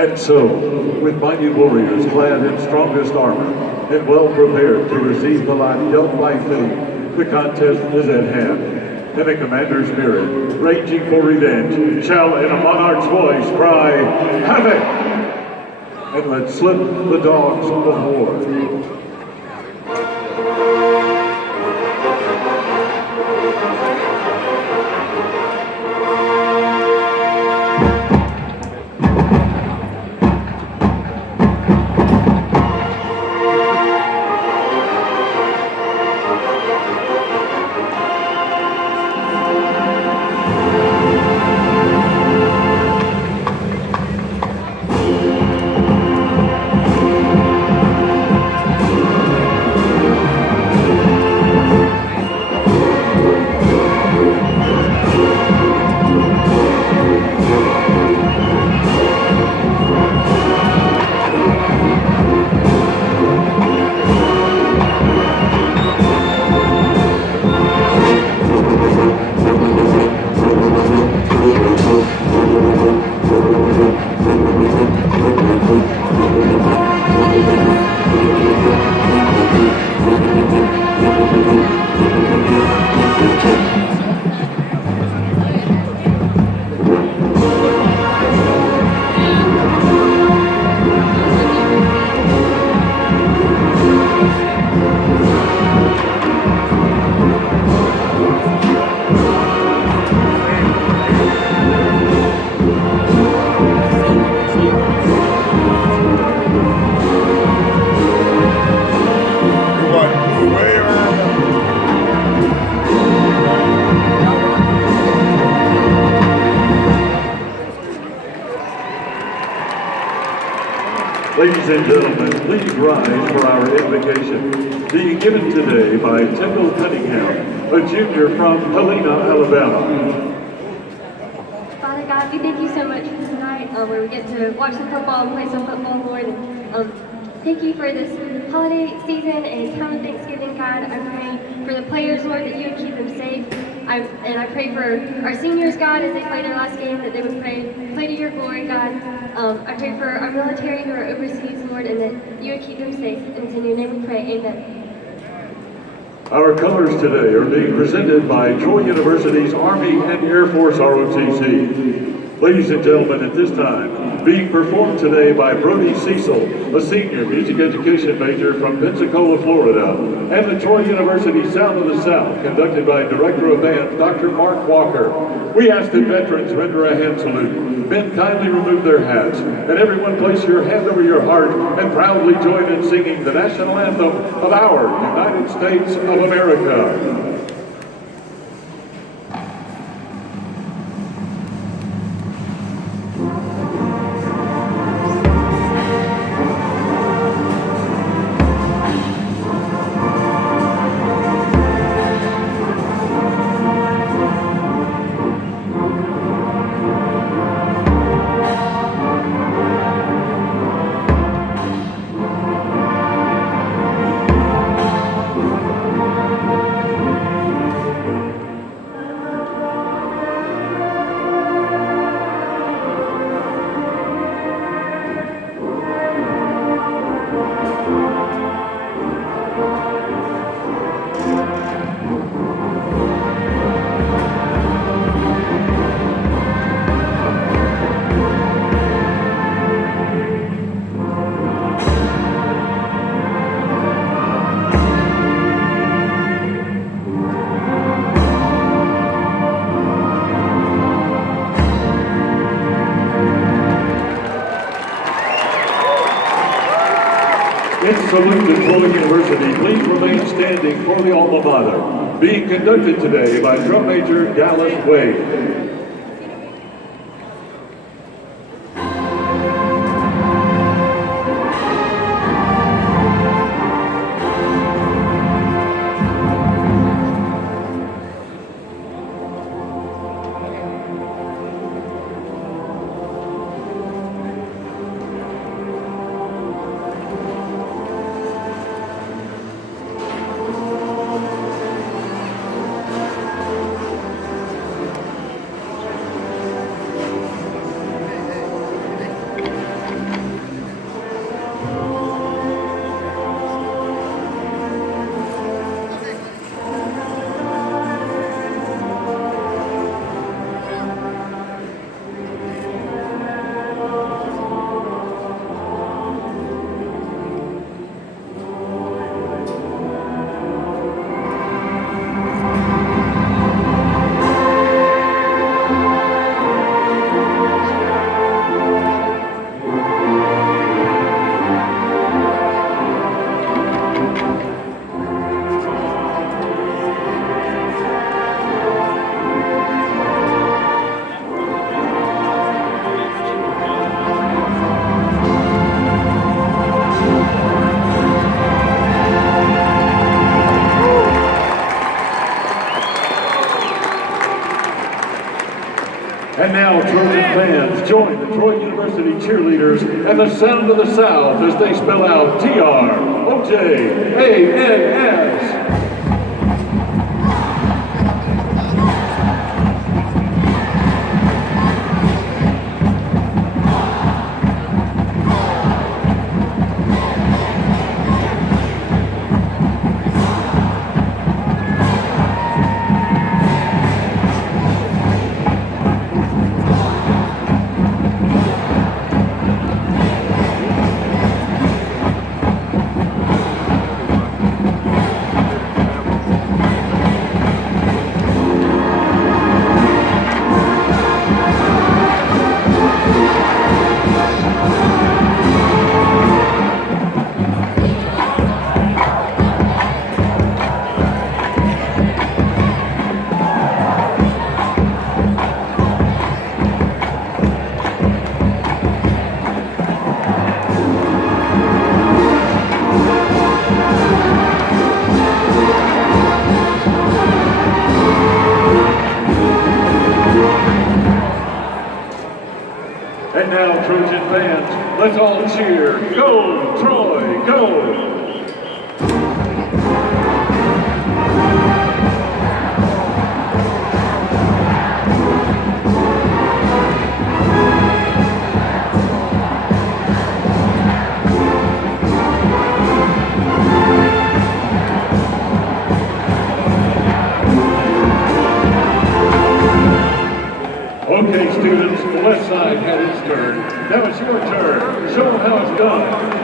And so, with mighty warriors clad in strongest armor and well prepared to receive the life dealt by fate, the contest is at hand. And a commander's spirit, raging for revenge, shall in a monarch's voice cry, "Havoc!" And let slip the dogs of war. Ladies and gentlemen, please rise for our invocation, being given today by Kendall Cunningham, a junior from Helena, Alabama. Father God, we thank you so much for tonight, where we get to watch some football and play some football, Lord. Thank you for this holiday season and time of Thanksgiving, God. I pray for the players, Lord, that you would keep them safe. And I pray for our seniors, God, as they play their last game, that they would play to your glory, God. I pray for our military who are overseas, Lord, and that you would keep them safe. And it's in your name we pray. Amen. Our colors today are being presented by Troy University's Army and Air Force ROTC. Ladies and gentlemen, at this time, being performed today by Brody Cecil, a senior music education major from Pensacola, Florida, and the Troy University Sound of the South, conducted by Director of Band, Dr. Mark Walker. We ask that veterans render a hand salute. Men kindly remove their hats, and everyone place your hand over your heart and proudly join in singing the national anthem of our United States of America. In salute to Troy University, please remain standing for the alma mater, being conducted today by Drum Major Dallas Wade. And now, Trojan fans, join the Troy University cheerleaders and the sound of the South as they spell out TROJANS. And now, Trojan fans, let's all cheer. Go, Troy, go! Okay, students, the left side had its turn. Now it's your turn. Show them how it's done.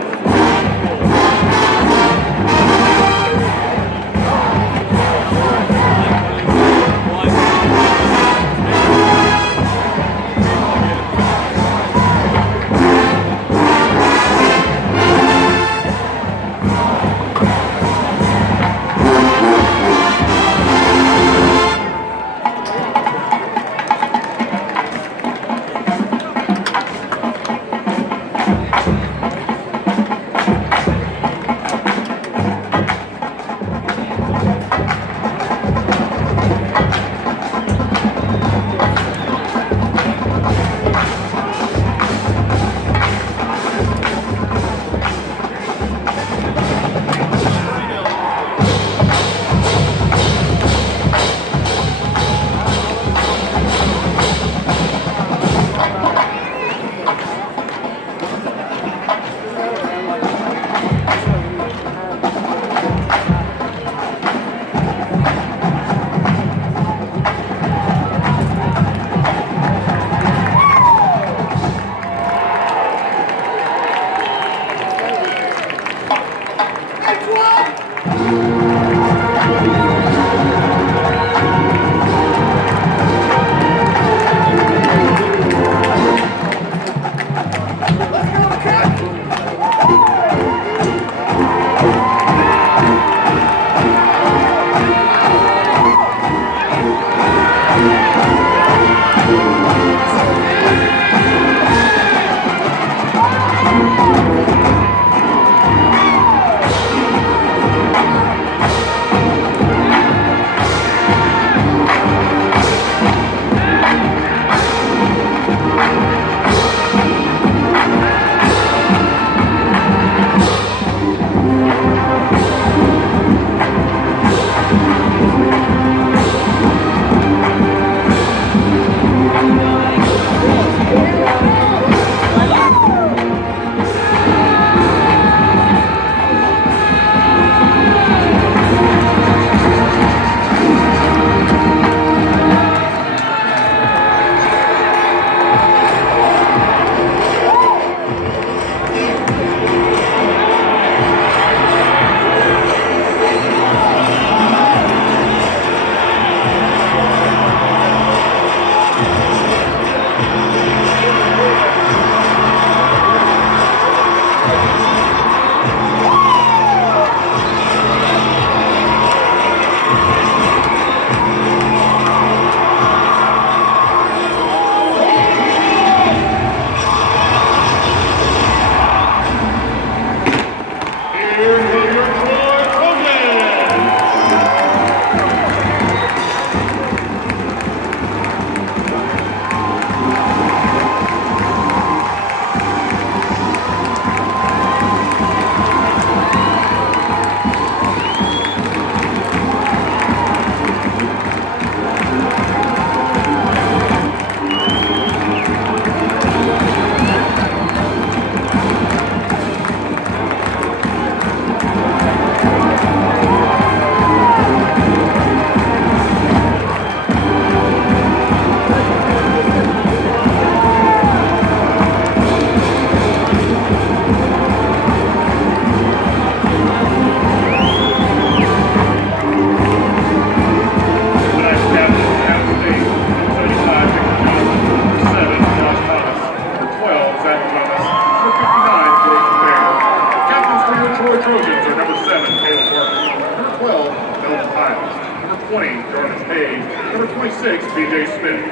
Smith.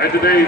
And today's